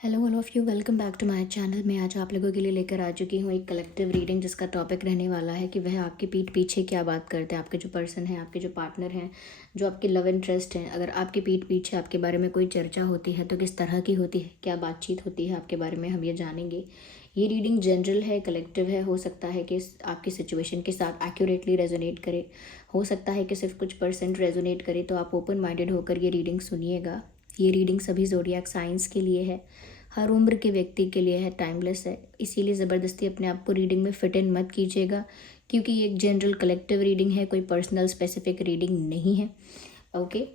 Hello all of you, welcome back to my channel. मैं आज आप लोगों के लिए लेकर आ चुकी हूँ एक कलेक्टिव रीडिंग जिसका टॉपिक रहने वाला है कि वह आपकी पीठ पीछे क्या बात करते हैं। आपके जो पर्सन हैं, आपके जो पार्टनर हैं, जो आपके लव इंटरेस्ट हैं, अगर आपकी पीठ पीछे आपके बारे में कोई चर्चा होती है तो किस तरह की होती है, क्या बातचीत होती है आपके बारे में, हम ये जानेंगे। ये रीडिंग जनरल है, कलेक्टिव है। हो सकता है कि आपकी सिचुएशन के साथ एक्यूरेटली रेजोनेट करे, हो सकता है कि सिर्फ कुछ परसेंट रेजोनेट करे। तो आप ओपन माइंडेड होकर ये रीडिंग सुनिएगा। ये रीडिंग सभी ज़ोडिएक साइंस के लिए है, हर उम्र के व्यक्ति के लिए है, टाइमलेस है। इसीलिए ज़बरदस्ती अपने आप को रीडिंग में फिट इन मत कीजिएगा, क्योंकि ये एक जनरल कलेक्टिव रीडिंग है, कोई पर्सनल स्पेसिफिक रीडिंग नहीं है। ओके,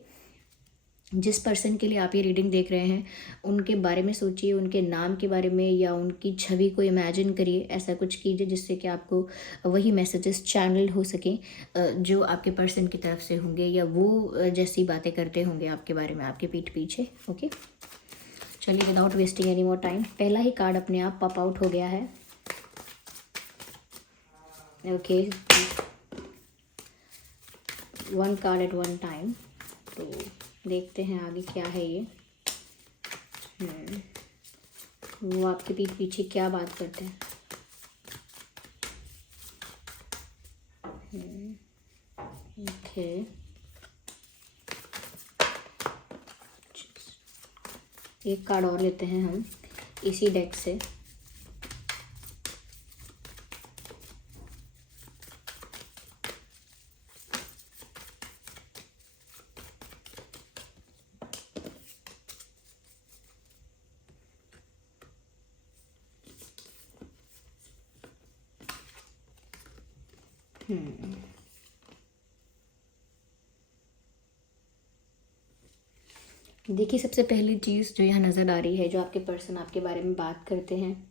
जिस पर्सन के लिए आप ये रीडिंग देख रहे हैं उनके बारे में सोचिए, उनके नाम के बारे में या उनकी छवि को इमेजिन करिए। ऐसा कुछ कीजिए जिससे कि आपको वही मैसेजेस चैनल हो सकें जो आपके पर्सन की तरफ से होंगे, या वो जैसी बातें करते होंगे आपके बारे में आपके पीठ पीछे। ओके, चलिए without wasting any more time, पहला ही कार्ड अपने आप पॉप आउट हो गया है। Okay, one card at one time. तो देखते हैं आगे क्या है ये। वो आपके पीठ पीछे क्या बात करते हैं। ओके, एक कार्ड और लेते हैं हम इसी डेक से। देखिए, सबसे पहली चीज़ जो यहाँ नज़र आ रही है, जो आपके पर्सन आपके बारे में बात करते हैं,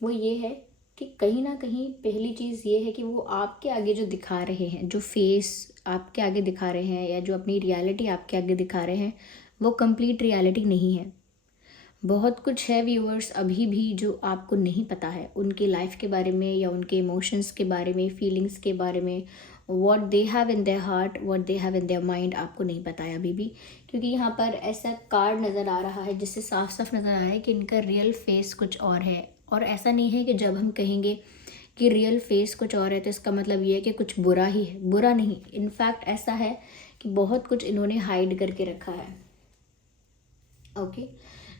वो ये है कि कहीं ना कहीं पहली चीज़ ये है कि वो आपके आगे जो दिखा रहे हैं, जो फेस आपके आगे दिखा रहे हैं या जो अपनी रियलिटी आपके आगे दिखा रहे हैं, वो कंप्लीट रियलिटी नहीं है। बहुत कुछ है व्यूअर्स अभी भी जो आपको नहीं पता है उनकी लाइफ के बारे में, या उनके इमोशंस के बारे में, फीलिंग्स के बारे में। What they have in their heart, what they have in their mind, आपको नहीं पता है अभी भी। क्योंकि यहाँ पर ऐसा कार्ड नज़र आ रहा है जिससे साफ साफ नज़र आ रहा है कि इनका रियल फेस कुछ और है। और ऐसा नहीं है कि जब हम कहेंगे कि रियल फेस कुछ और है तो इसका मतलब ये है कि कुछ बुरा ही है। बुरा नहीं, इनफैक्ट ऐसा है कि बहुत कुछ इन्होंने हाइड करके रखा है। ओके,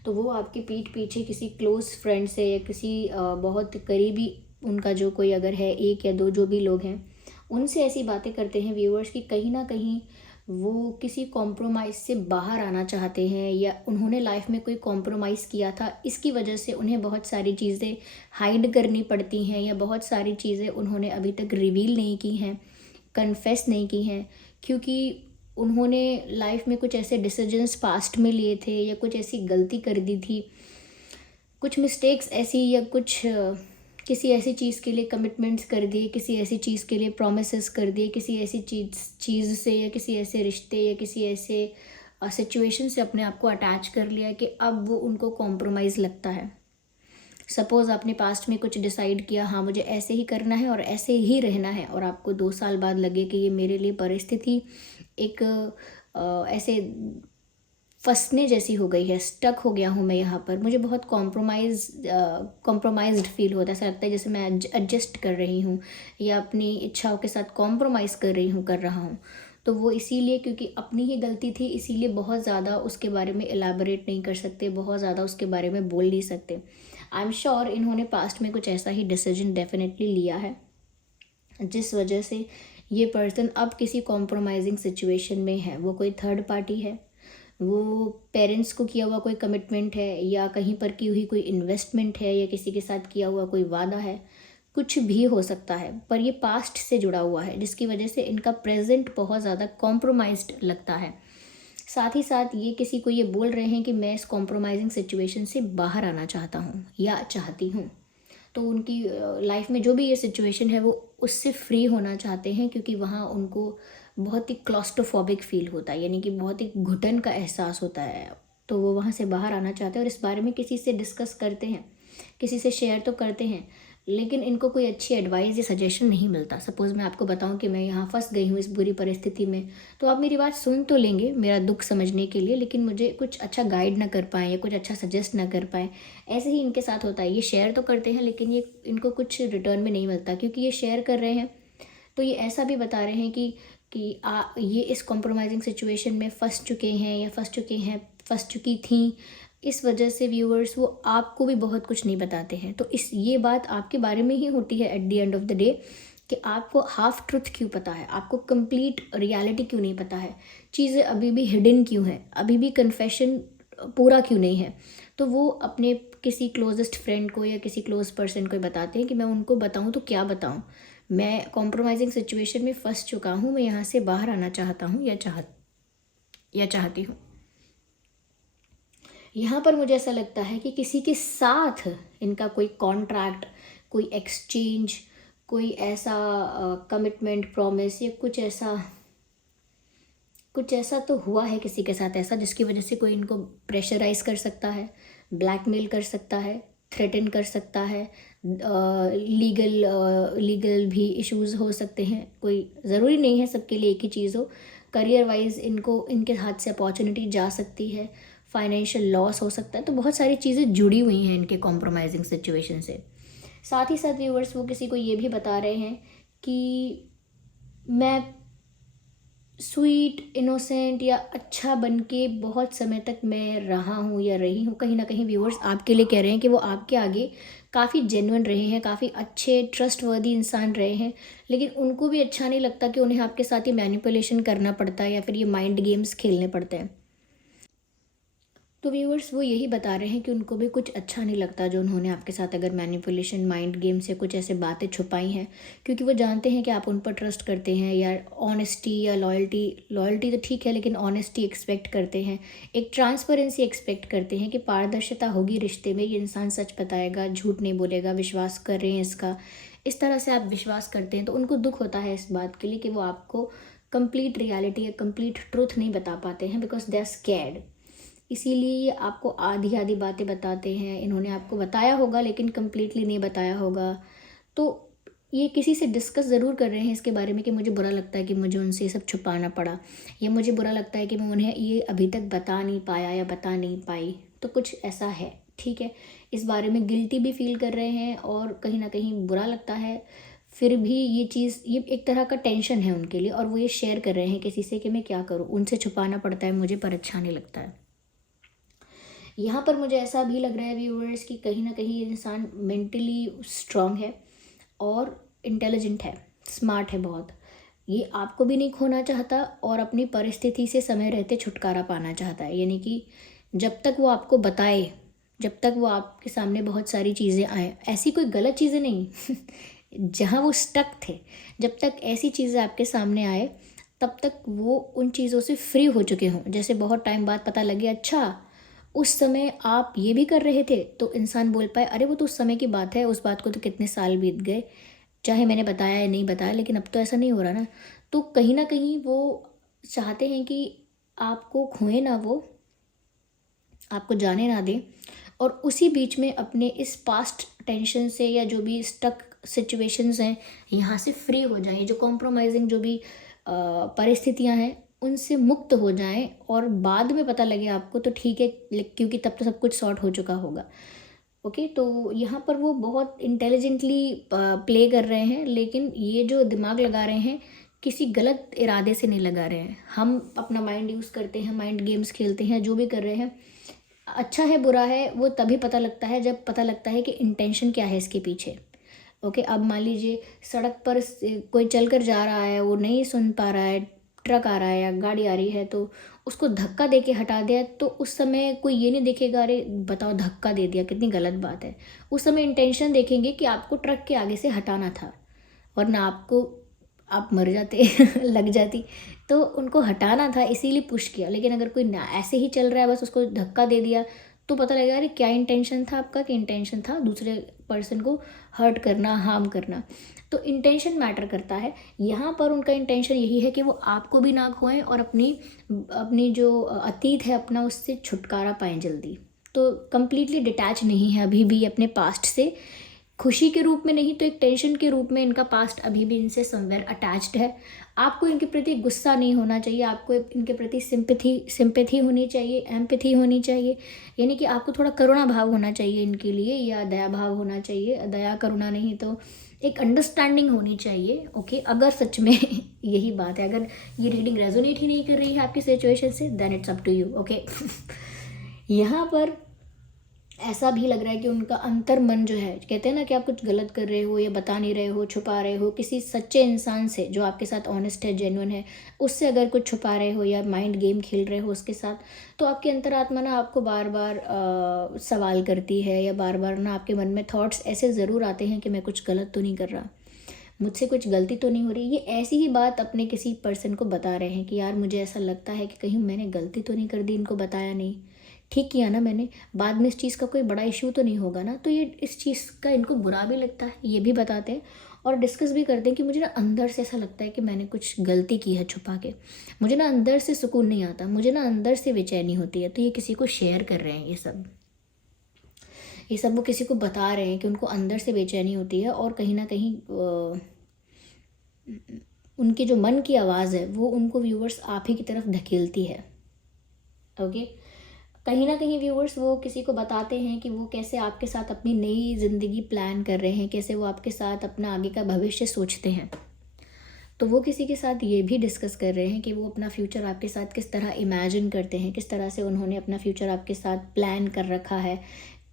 तो वो आपकी पीठ पीछे किसी क्लोज फ्रेंड से या किसी बहुत करीबी, उनका जो कोई अगर है, एक या दो जो भी लोग हैं, उनसे ऐसी बातें करते हैं व्यूअर्स कि कहीं ना कहीं वो किसी कॉम्प्रोमाइज़ से बाहर आना चाहते हैं, या उन्होंने लाइफ में कोई कॉम्प्रोमाइज़ किया था, इसकी वजह से उन्हें बहुत सारी चीज़ें हाइड करनी पड़ती हैं, या बहुत सारी चीज़ें उन्होंने अभी तक रिवील नहीं की हैं, कन्फेस नहीं की हैं। क्योंकि उन्होंने लाइफ में कुछ ऐसे डिसीजंस पास्ट में लिए थे, या कुछ ऐसी गलती कर दी थी, कुछ मिस्टेक्स ऐसी, या कुछ किसी ऐसी चीज़ के लिए कमिटमेंट्स कर दिए, किसी ऐसी चीज़ के लिए प्रोमिस कर दिए, किसी ऐसी चीज़ से, या किसी ऐसे रिश्ते या किसी ऐसे सिचुएशन से अपने आप को अटैच कर लिया कि अब वो उनको कॉम्प्रोमाइज़ लगता है। सपोज़ आपने पास्ट में कुछ डिसाइड किया, हाँ मुझे ऐसे ही करना है और ऐसे ही रहना है, और आपको 2 साल बाद लगे कि ये मेरे लिए परिस्थिति एक ऐसे फंसने जैसी हो गई है, स्टक हो गया हूँ मैं यहाँ पर, मुझे बहुत कॉम्प्रोमाइज्ड फील होता है। ऐसा लगता है जैसे मैं एडजस्ट कर रही हूँ, या अपनी इच्छाओं के साथ कॉम्प्रोमाइज़ कर रहा हूँ। तो वो इसीलिए, क्योंकि अपनी ही गलती थी, इसीलिए बहुत ज़्यादा उसके बारे में एलाबोरेट नहीं कर सकते, बहुत ज़्यादा उसके बारे में बोल नहीं सकते। आई एम श्योर इन्होंने पास्ट में कुछ ऐसा ही डिसीजन डेफिनेटली लिया है, जिस वजह से ये पर्सन अब किसी कॉम्प्रोमाइजिंग सिचुएशन में है। वो कोई थर्ड पार्टी है, वो पेरेंट्स को किया हुआ कोई कमिटमेंट है, या कहीं पर की हुई कोई इन्वेस्टमेंट है, या किसी के साथ किया हुआ कोई वादा है, कुछ भी हो सकता है। पर ये पास्ट से जुड़ा हुआ है, जिसकी वजह से इनका प्रेजेंट बहुत ज़्यादा कॉम्प्रोमाइज्ड लगता है। साथ ही साथ ये किसी को ये बोल रहे हैं कि मैं इस कॉम्प्रोमाइजिंग सिचुएशन से बाहर आना चाहता हूँ या चाहती हूँ। तो उनकी लाइफ में जो भी ये सिचुएशन है वो उससे फ्री होना चाहते हैं, क्योंकि वहाँ उनको बहुत ही क्लॉस्ट्रोफोबिक फील होता है, यानी कि बहुत ही घुटन का एहसास होता है। तो वो वहाँ से बाहर आना चाहते हैं और इस बारे में किसी से डिस्कस करते हैं, किसी से शेयर तो करते हैं, लेकिन इनको कोई अच्छी एडवाइस या सजेशन नहीं मिलता। सपोज़ मैं आपको बताऊं कि मैं यहाँ फंस गई हूँ इस बुरी परिस्थिति में, तो आप मेरी बात सुन तो लेंगे मेरा दुख समझने के लिए, लेकिन मुझे कुछ अच्छा गाइड ना कर पाएँ या कुछ अच्छा सजेस्ट ना कर पाएँ। ऐसे ही इनके साथ होता है, ये शेयर तो करते हैं लेकिन ये इनको कुछ रिटर्न में नहीं मिलता, क्योंकि ये शेयर कर रहे हैं तो ये ऐसा भी बता रहे हैं कि ये इस कॉम्प्रोमाइज़िंग सिचुएशन में फंस चुके हैं या फंस चुकी थी। इस वजह से व्यूअर्स वो आपको भी बहुत कुछ नहीं बताते हैं। तो ये बात आपके बारे में ही होती है at the end of the day, कि आपको हाफ ट्रुथ क्यों पता है, आपको कंप्लीट रियलिटी क्यों नहीं पता है, चीज़ें अभी भी हिडन क्यों है, अभी भी कन्फेशन पूरा क्यों नहीं है। तो वो अपने किसी क्लोजेस्ट फ्रेंड को या किसी क्लोज पर्सन को बताते हैं कि मैं उनको बताऊं तो क्या बताऊं, मैं कॉम्प्रोमाइजिंग सिचुएशन में फंस चुका हूं, मैं यहाँ से बाहर आना चाहता हूँ या चाहती हूँ। यहाँ पर मुझे ऐसा लगता है कि किसी के साथ इनका कोई कॉन्ट्रैक्ट, कोई एक्सचेंज, कोई ऐसा कमिटमेंट, प्रॉमिस या कुछ ऐसा तो हुआ है किसी के साथ ऐसा, जिसकी वजह से कोई इनको प्रेशराइज कर सकता है, ब्लैकमेल कर सकता है, थ्रेटन कर सकता है, लीगल भी इश्यूज हो सकते हैं। कोई ज़रूरी नहीं है सबके लिए एक ही चीज़ हो। करियर वाइज इनके हाथ से अपॉर्चुनिटी जा सकती है, फाइनेंशियल लॉस हो सकता है। तो बहुत सारी चीज़ें जुड़ी हुई हैं इनके कॉम्प्रोमाइजिंग सिचुएशन से। साथ ही साथ व्यूअर्स वो किसी को ये भी बता रहे हैं कि मैं स्वीट, इनोसेंट या अच्छा बन के बहुत समय तक मैं रहा हूँ या रही हूँ। कहीं ना कहीं व्यूअर्स आपके लिए कह रहे हैं कि वो आपके आगे काफ़ी जेन्युइन रहे हैं, काफ़ी अच्छे ट्रस्टवर्दी इंसान रहे हैं, लेकिन उनको भी अच्छा नहीं लगता कि उन्हें आपके साथ ये मैनिपुलेशन करना पड़ता है या फिर ये माइंड गेम्स खेलने पड़ते हैं। तो व्यूअर्स वो यही बता रहे हैं कि उनको भी कुछ अच्छा नहीं लगता जो उन्होंने आपके साथ अगर मैनिपुलेशन, माइंड गेम से कुछ ऐसे बातें छुपाई हैं, क्योंकि वो जानते हैं कि आप उन पर ट्रस्ट करते हैं या ऑनेस्टी या लॉयल्टी तो ठीक है, लेकिन ऑनेस्टी एक्सपेक्ट करते हैं, एक ट्रांसपेरेंसी एक्सपेक्ट करते हैं कि पारदर्शिता होगी रिश्ते में, ये इंसान सच बताएगा, झूठ नहीं बोलेगा, विश्वास कर रहे हैं इसका। इस तरह से आप विश्वास करते हैं तो उनको दुख होता है इस बात के लिए कि वो आपको कंप्लीट रियलिटी या कंप्लीट ट्रूथ नहीं बता पाते हैं, बिकॉज दे आर स्कैर्ड। इसीलिए ये आपको आधी आधी बातें बताते हैं। इन्होंने आपको बताया होगा लेकिन कम्प्लीटली नहीं बताया होगा। तो ये किसी से डिस्कस ज़रूर कर रहे हैं इसके बारे में कि मुझे बुरा लगता है कि मुझे उनसे ये सब छुपाना पड़ा, या मुझे बुरा लगता है कि मैं उन्हें ये अभी तक बता नहीं पाया या बता नहीं पाई। तो कुछ ऐसा है, ठीक है। इस बारे में गिल्टी भी फील कर रहे हैं और कहीं ना कहीं बुरा लगता है। फिर भी ये एक तरह का टेंशन है उनके लिए, और वो ये शेयर कर रहे हैं किसी से कि मैं क्या करूँ, उनसे छुपाना पड़ता है मुझे, पर अच्छा नहीं लगता है। यहाँ पर मुझे ऐसा भी लग रहा है व्यूअर्स कि कहीं ना कहीं ये इंसान मेंटली स्ट्रांग है और इंटेलिजेंट है, स्मार्ट है बहुत। ये आपको भी नहीं खोना चाहता और अपनी परिस्थिति से समय रहते छुटकारा पाना चाहता है। यानी कि जब तक वो आपको बताए, जब तक वो आपके सामने बहुत सारी चीज़ें आए, ऐसी कोई गलत चीज़ें नहीं जहाँ वो स्टक थे, जब तक ऐसी चीज़ें आपके सामने आए तब तक वो उन चीज़ों से फ्री हो चुके हों। जैसे बहुत टाइम बाद पता लगे अच्छा उस समय आप ये भी कर रहे थे, तो इंसान बोल पाए अरे वो तो उस समय की बात है, उस बात को तो कितने साल बीत गए, चाहे मैंने बताया या नहीं बताया, लेकिन अब तो ऐसा नहीं हो रहा ना। तो कहीं ना कहीं वो चाहते हैं कि आपको खोए ना, वो आपको जाने ना दें, और उसी बीच में अपने इस पास्ट टेंशन से या जो भी स्टक सिचुएशंस हैं यहाँ से फ्री हो जाएं। जो कॉम्प्रोमाइजिंग जो भी परिस्थितियाँ हैं उनसे मुक्त हो जाएं, और बाद में पता लगे आपको तो ठीक है, क्योंकि तब तो सब कुछ सॉर्ट हो चुका होगा। ओके, तो यहाँ पर वो बहुत इंटेलिजेंटली प्ले कर रहे हैं, लेकिन ये जो दिमाग लगा रहे हैं किसी गलत इरादे से नहीं लगा रहे हैं। हम अपना माइंड यूज़ करते हैं, माइंड गेम्स खेलते हैं, जो भी कर रहे हैं अच्छा है बुरा है वो तभी पता लगता है जब पता लगता है कि इंटेंशन क्या है इसके पीछे। ओके, अब मान लीजिए सड़क पर कोई चल कर जा रहा है, वो नहीं सुन पा रहा है, ट्रक आ रहा है या गाड़ी आ रही है, तो उसको धक्का दे के हटा दिया, तो उस समय कोई ये नहीं देखेगा अरे बताओ धक्का दे दिया कितनी गलत बात है। उस समय इंटेंशन देखेंगे कि आपको ट्रक के आगे से हटाना था, वरना आप मर जाते लग जाती। तो उनको हटाना था इसीलिए पुश किया। लेकिन अगर कोई ना ऐसे ही चल रहा है बस उसको धक्का दे दिया, तो पता लगेगा अरे क्या इंटेंशन था आपका, कि इंटेंशन था दूसरे पर्सन को हर्ट करना, हार्म करना। तो इंटेंशन मैटर करता है। यहाँ पर उनका इंटेंशन यही है कि वो आपको भी ना खोएं और अपनी अपनी जो अतीत है अपना, उससे छुटकारा पाएं जल्दी। तो कम्प्लीटली डिटैच नहीं है अभी भी अपने पास्ट से, खुशी के रूप में नहीं तो एक टेंशन के रूप में इनका पास्ट अभी भी इनसे समवेयर अटैच्ड है। आपको इनके प्रति गुस्सा नहीं होना चाहिए, आपको इनके प्रति सिंपैथी होनी चाहिए, एम्पैथी होनी चाहिए, यानी कि आपको थोड़ा करुणा भाव होना चाहिए इनके लिए, या दया भाव होना चाहिए। दया करुणा नहीं तो एक अंडरस्टैंडिंग होनी चाहिए। ओके, अगर सच में यही बात है, अगर ये रीडिंग रेजोनेट ही नहीं कर रही है आपकी सिचुएशन से, then it's up to you. Okay यहाँ पर ऐसा भी लग रहा है कि उनका अंतर मन जो है, कहते हैं ना कि आप कुछ गलत कर रहे हो या बता नहीं रहे हो, छुपा रहे हो, किसी सच्चे इंसान से जो आपके साथ ऑनेस्ट है, जेन्युइन है, उससे अगर कुछ छुपा रहे हो या माइंड गेम खेल रहे हो उसके साथ, तो आपकी अंतरात्मा ना आपको बार बार सवाल करती है, या बार बार ना आपके मन में थॉट्स ऐसे ज़रूर आते हैं कि मैं कुछ गलत तो नहीं कर रहा, मुझसे कुछ गलती तो नहीं हो रही। ये ऐसी ही बात अपने किसी पर्सन को बता रहे हैं कि यार मुझे ऐसा लगता है कि कहीं मैंने गलती तो नहीं कर दी, इनको बताया नहीं, ठीक किया ना मैंने, बाद में इस चीज़ का कोई बड़ा इश्यू तो नहीं होगा ना। तो ये इस चीज़ का इनको बुरा भी लगता है, ये भी बताते हैं और डिस्कस भी करते हैं कि मुझे ना अंदर से ऐसा लगता है कि मैंने कुछ गलती की है छुपा के, मुझे ना अंदर से सुकून नहीं आता, मुझे ना अंदर से बेचैनी होती है। तो ये किसी को शेयर कर रहे हैं, ये सब वो किसी को बता रहे हैं कि उनको अंदर से बेचैनी होती है, और कहीं ना कहीं उनकी जो मन की आवाज़ है वो उनको व्यूवर्स आप ही की तरफ धकेलती है। ओके, कहीं ना कहीं व्यूवर्स वो किसी को बताते हैं कि वो कैसे आपके साथ अपनी नई ज़िंदगी प्लान कर रहे हैं, कैसे वो आपके साथ अपना आगे का भविष्य सोचते हैं। तो वो किसी के साथ ये भी डिस्कस कर रहे हैं कि वो अपना फ्यूचर आपके साथ किस तरह इमेजिन करते हैं, किस तरह से उन्होंने अपना फ्यूचर आपके साथ प्लान कर रखा है,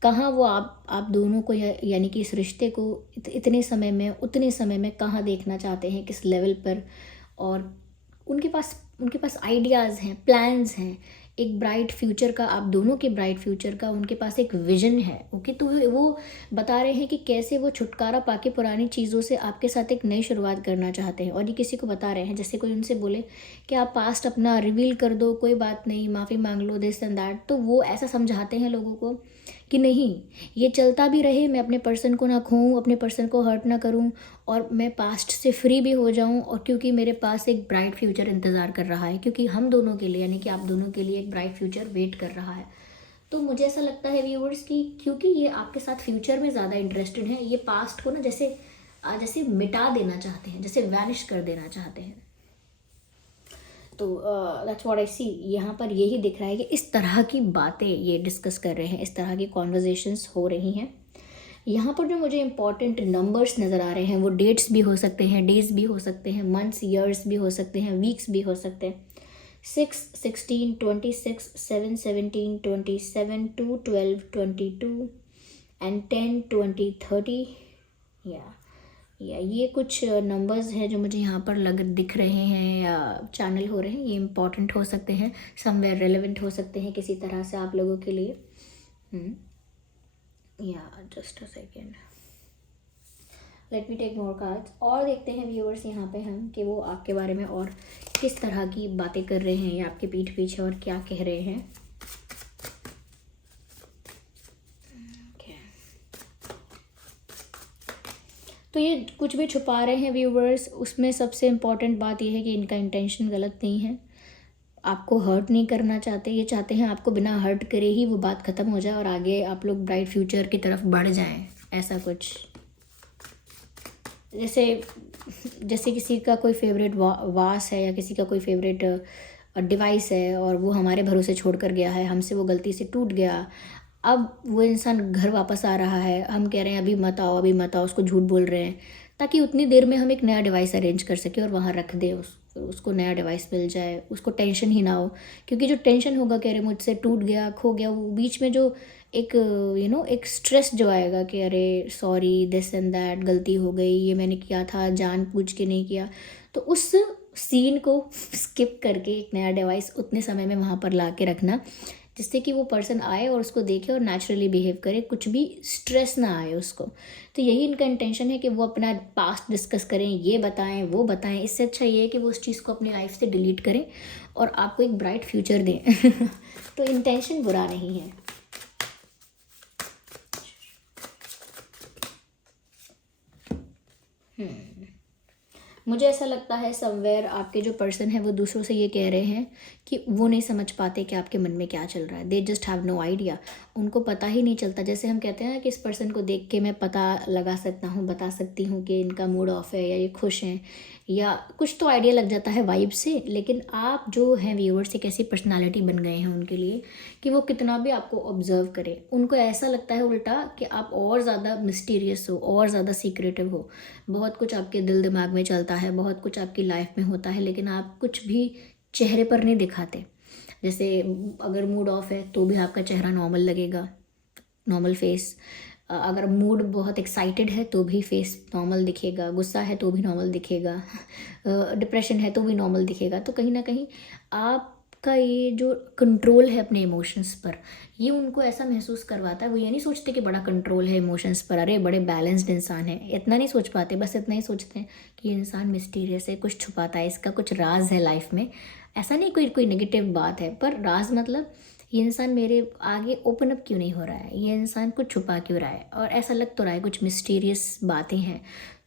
कहाँ वो आप दोनों को यानी कि इस रिश्ते को इतने समय में, उतने समय में कहाँ देखना चाहते हैं, किस लेवल पर। और उनके पास आइडियाज़ हैं, प्लान्स हैं, एक ब्राइट फ्यूचर का, आप दोनों के ब्राइट फ्यूचर का उनके पास एक विजन है। ओके, तो वो बता रहे हैं कि कैसे वो छुटकारा पाके पुरानी चीज़ों से आपके साथ एक नई शुरुआत करना चाहते हैं। और ये किसी को बता रहे हैं, जैसे कोई उनसे बोले कि आप पास्ट अपना रिवील कर दो, कोई बात नहीं, माफ़ी मांग लो, दिस एंड दैट, तो वो ऐसा समझाते हैं लोगों को कि नहीं, ये चलता भी रहे, मैं अपने पर्सन को ना खोऊं, अपने पर्सन को हर्ट ना करूं, और मैं पास्ट से फ्री भी हो जाऊं, और क्योंकि मेरे पास एक ब्राइट फ्यूचर इंतज़ार कर रहा है, क्योंकि हम दोनों के लिए यानी कि आप दोनों के लिए एक ब्राइट फ्यूचर वेट कर रहा है। तो मुझे ऐसा लगता है व्यूअर्स कि क्योंकि ये आपके साथ फ्यूचर में ज़्यादा इंटरेस्टेड हैं, ये पास्ट को ना जैसे जैसे मिटा देना चाहते हैं, जैसे वैनिश कर देना चाहते हैं। तो दैट्स व्हाट आई सी। यहाँ पर यही दिख रहा है कि इस तरह की बातें ये डिस्कस कर रहे हैं, इस तरह की कॉन्वर्जेशंस हो रही हैं। यहाँ पर जो मुझे इंपॉर्टेंट नंबर्स नज़र आ रहे हैं वो डेट्स भी हो सकते हैं, डेज भी हो सकते हैं, मंथ्स, ईयर्स भी हो सकते हैं, वीक्स भी हो सकते हैं। 6, 16, 26, 7, 17, 27, 2, 12, 22 एंड 10, 20, 30। या ये कुछ नंबर्स हैं जो मुझे यहाँ पर दिख रहे हैं या चैनल हो रहे हैं। ये इम्पॉर्टेंट हो सकते हैं, समवेयर रेलेवेंट हो सकते हैं किसी तरह से आप लोगों के लिए। या just a second, let me take more cards और देखते हैं व्यूअर्स यहाँ पे हम कि वो आपके बारे में और किस तरह की बातें कर रहे हैं या आपके पीठ पीछे और क्या कह रहे हैं। तो ये कुछ भी छुपा रहे हैं व्यूवर्स, उसमें सबसे इम्पॉर्टेंट बात यह है कि इनका इंटेंशन गलत नहीं है, आपको हर्ट नहीं करना चाहते। ये चाहते हैं आपको बिना हर्ट करे ही वो बात ख़त्म हो जाए और आगे आप लोग ब्राइट फ्यूचर की तरफ बढ़ जाएं, ऐसा कुछ। जैसे किसी का कोई फेवरेट वास है या किसी का कोई फेवरेट डिवाइस है और वो हमारे भरोसे छोड़ कर गया है, हमसे वो गलती से टूट गया, अब वो इंसान घर वापस आ रहा है, हम कह रहे हैं अभी मत आओ, अभी मत आओ, उसको झूठ बोल रहे हैं ताकि उतनी देर में हम एक नया डिवाइस अरेंज कर सकें और वहाँ रख दें, उसको नया डिवाइस मिल जाए, उसको टेंशन ही ना हो। क्योंकि जो टेंशन होगा कह रहे मुझसे टूट गया, खो गया, वो बीच में जो एक एक स्ट्रेस जो आएगा कि अरे सॉरी, दिस एंड दैट, गलती हो गई, ये मैंने किया था, जानबूझ के नहीं किया, तो उस सीन को स्किप करके एक नया डिवाइस उतने समय में वहाँ पर ला के रखना जिससे कि वो पर्सन आए और उसको देखे और नेचुरली बिहेव करे, कुछ भी स्ट्रेस ना आए उसको। तो यही इनका इंटेंशन है कि वो अपना पास्ट डिस्कस करें, ये बताएं, वो बताएं। इससे अच्छा ये है कि वो उस चीज़ को अपनी लाइफ से डिलीट करें और आपको एक ब्राइट फ्यूचर दें। तो इंटेंशन बुरा नहीं है। मुझे ऐसा लगता है समवेयर आपके जो पर्सन है वो दूसरों से ये कह रहे हैं कि वो नहीं समझ पाते कि आपके मन में क्या चल रहा है। They just have no idea. उनको पता ही नहीं चलता। जैसे हम कहते हैं ना कि इस पर्सन को देख के मैं पता लगा सकता हूँ, बता सकती हूँ कि इनका मूड ऑफ है या ये खुश हैं, या कुछ तो आइडिया लग जाता है वाइब से। लेकिन आप जो हैं व्यूअर्स एक ऐसी पर्सनालिटी बन गए हैं उनके लिए कि वो कितना भी आपको ऑब्जर्व करें, उनको ऐसा लगता है उल्टा कि आप और ज़्यादा मिस्टीरियस हो, और ज़्यादा सीक्रेटिव हो। बहुत कुछ आपके दिल दिमाग में चलता है, बहुत कुछ आपकी लाइफ में होता है, लेकिन आप कुछ भी चेहरे पर नहीं दिखाते। जैसे अगर मूड ऑफ है तो भी आपका चेहरा नॉर्मल लगेगा, नॉर्मल फेस। अगर मूड बहुत एक्साइटेड है तो भी फेस नॉर्मल दिखेगा, गुस्सा है तो भी नॉर्मल दिखेगा, डिप्रेशन है तो भी नॉर्मल दिखेगा। तो कहीं ना कहीं आपका ये जो कंट्रोल है अपने इमोशंस पर, ये उनको ऐसा महसूस करवाता है। वो ये नहीं सोचते कि बड़ा कंट्रोल है इमोशंस पर, अरे बड़े बैलेंस्ड इंसान है, इतना नहीं सोच पाते। बस इतना ही सोचते हैं कि ये इंसान मिस्टीरियस है, कुछ छुपाता है, इसका कुछ राज है लाइफ में। ऐसा नहीं कोई कोई नेगेटिव बात है, पर राज मतलब ये इंसान मेरे आगे ओपन अप क्यों नहीं हो रहा है, ये इंसान कुछ छुपा क्यों रहा है, और ऐसा लग तो रहा है कुछ मिस्टीरियस बातें हैं।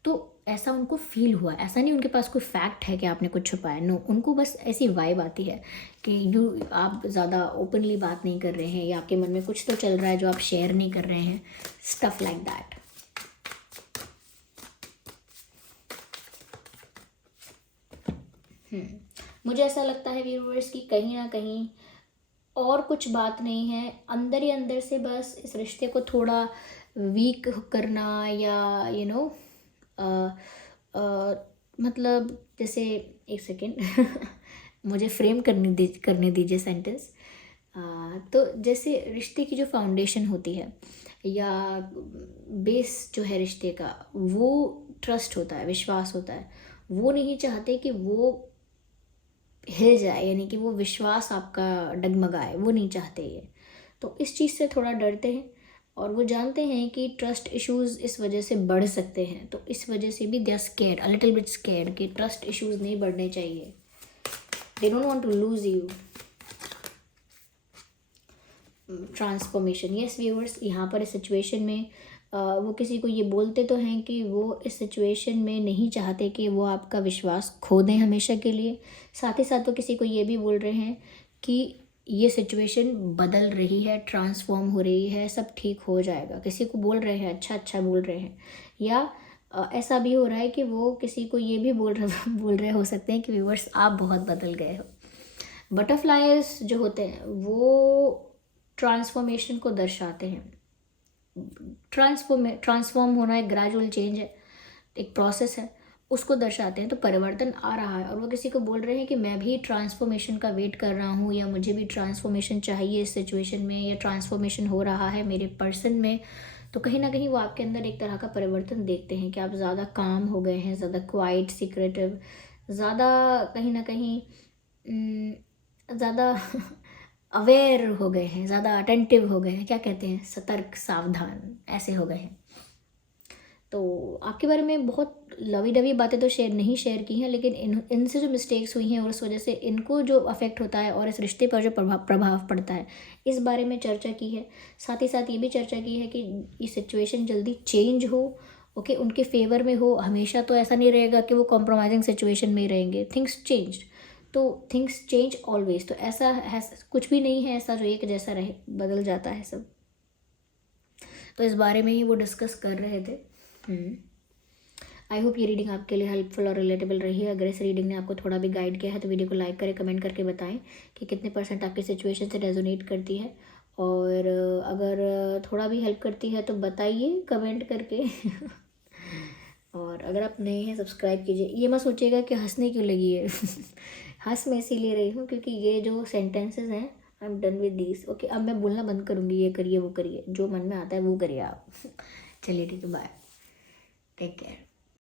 तो ऐसा उनको फील हुआ। ऐसा नहीं उनके पास कोई फैक्ट है कि आपने कुछ छुपाया, नो, उनको बस ऐसी वाइब आती है कि आप ज़्यादा ओपनली बात नहीं कर रहे हैं, या आपके मन में कुछ तो चल रहा है जो आप शेयर नहीं कर रहे हैं, स्टफ लाइक दैट। मुझे ऐसा लगता है व्यूअर्स कि कहीं ना कहीं और कुछ बात नहीं है, अंदर ही अंदर से बस इस रिश्ते को थोड़ा वीक करना, या मतलब जैसे, एक सेकेंड मुझे फ्रेम करने दीजिए सेंटेंस। तो जैसे रिश्ते की जो फाउंडेशन होती है या बेस जो है रिश्ते का, वो ट्रस्ट होता है, विश्वास होता है। वो नहीं चाहते कि वो हिल जाए, यानी कि वो विश्वास आपका डगमगाए, वो नहीं चाहते ये। तो इस चीज़ से थोड़ा डरते हैं, और वो जानते हैं कि ट्रस्ट इश्यूज इस वजह से बढ़ सकते हैं। तो इस वजह से भी they are scared, a little bit scared, कि ट्रस्ट इश्यूज नहीं बढ़ने चाहिए। They don't want to lose you. Transformation, yes viewers, यहाँ पर इस सिचुएशन में वो किसी को ये बोलते तो हैं कि वो इस सिचुएशन में नहीं चाहते कि वो आपका विश्वास खो दें हमेशा के लिए। साथ ही साथ वो किसी को ये भी बोल रहे हैं कि ये सिचुएशन बदल रही है, ट्रांसफॉर्म हो रही है, सब ठीक हो जाएगा। किसी को बोल रहे हैं, अच्छा अच्छा बोल रहे हैं। या ऐसा भी हो रहा है कि वो किसी को ये भी बोल रहे हो सकते हैं कि व्यूअर्स आप बहुत बदल गए हो। बटरफ्लाइज जो होते हैं वो ट्रांसफॉर्मेशन को दर्शाते हैं। ट्रांसफॉर्म होना एक ग्रेजुअल चेंज है, एक प्रोसेस है, उसको दर्शाते हैं। तो परिवर्तन आ रहा है, और वो किसी को बोल रहे हैं कि मैं भी ट्रांसफॉर्मेशन का वेट कर रहा हूँ, या मुझे भी ट्रांसफॉर्मेशन चाहिए इस सिचुएशन में, या ट्रांसफॉर्मेशन हो रहा है मेरे पर्सन में। तो कहीं ना कहीं वो आपके अंदर एक तरह का परिवर्तन देखते हैं कि आप ज़्यादा काम हो गए हैं, ज़्यादा क्वाइट, सीक्रेटिव, ज़्यादा कहीं ना कहीं ज़्यादा अवेयर हो गए हैं, ज़्यादा अटेंटिव हो गए हैं, क्या कहते हैं, सतर्क, सावधान, ऐसे हो गए हैं। तो आपके बारे में बहुत लवी डवी बातें तो शेयर की हैं, लेकिन इनसे जो मिस्टेक्स हुई हैं और उस वजह से इनको जो अफेक्ट होता है और इस रिश्ते पर जो प्रभाव पड़ता है, इस बारे में चर्चा की है। साथ ही साथ ये भी चर्चा की है कि ये सिचुएशन जल्दी चेंज हो, ओके, उनके फेवर में हो। हमेशा तो ऐसा नहीं रहेगा कि वो कॉम्प्रोमाइजिंग सिचुएशन में ही रहेंगे। थिंग्स चेंज, तो थिंग्स चेंज ऑलवेज। तो ऐसा है, कुछ भी नहीं है ऐसा जो एक जैसा रहे, बदल जाता है सब। तो इस बारे में ही वो डिस्कस कर रहे थे। आई होप ये रीडिंग आपके लिए हेल्पफुल और रिलेटेबल रही है। अगर इस रीडिंग ने आपको थोड़ा भी गाइड किया है तो वीडियो को लाइक करें, कमेंट करके बताएं कि कितने % आपकी सिचुएशन से रेजोनेट करती है, और अगर थोड़ा भी हेल्प करती है तो बताइए कमेंट करके। और अगर आप नए हैं सब्सक्राइब कीजिए। ये मत सोचिएगा कि हंसने क्यों लगी है। हंस मैं इसीलिए रही हूँ क्योंकि ये जो सेंटेंसेस हैं, I am done with this. Okay, अब मैं बोलना बंद करूँगी, ये करिए वो करिए, जो मन में आता है वो करिए आप। चलिए ठीक है, बाय, टेक केयर।